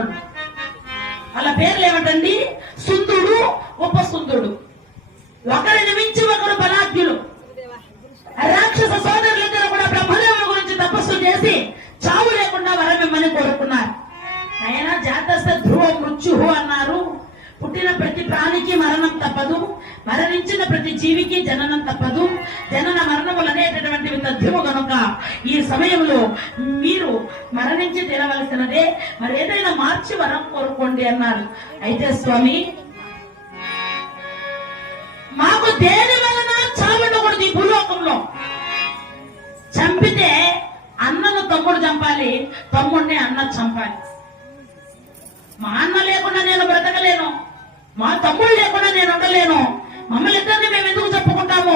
మనోళ్ళు. వాళ్ళ పేర్లు ఏమిటండి? సుందుడు, ఉపసుందుడు. ఒకరిని మించి ఒకరు బలాఢ్యులు. రాక్షస సోదరులిద్దరు కూడా బ్రహ్మదేవుని గురించి తపస్సు చేసి చావు లేకుండా వరమిమ్మని కోరుకున్నారు. ఆయన జాతస్థ ధ్రువ మృత్యు అన్నారు. పుట్టిన ప్రతి ప్రాణికి మరణం తప్పదు, మరణించిన ప్రతి జీవికి జననం తప్పదు. జనన మరణములు అనేటటువంటివి తథ్యము కనుక ఈ సమయంలో మీరు మరణించి తీరవలసినదే, మరి ఏదైనా మార్చి వరం కోరుకోండి అన్నారు. అయితే స్వామి, మాకు దేని వలన చావుండకూడదు ఈ భూలోకంలో. చంపితే అన్నను తమ్ముడు చంపాలి, తమ్ముడిని అన్న చంపాలి. మా అన్న లేకుండా నేను బ్రతకలేను, మా తమ్ముడు లేకుండా నేను ఉండలేను. మమ్మల్ని ఇద్దరిని మేము ఎందుకు చెప్పుకుంటాము?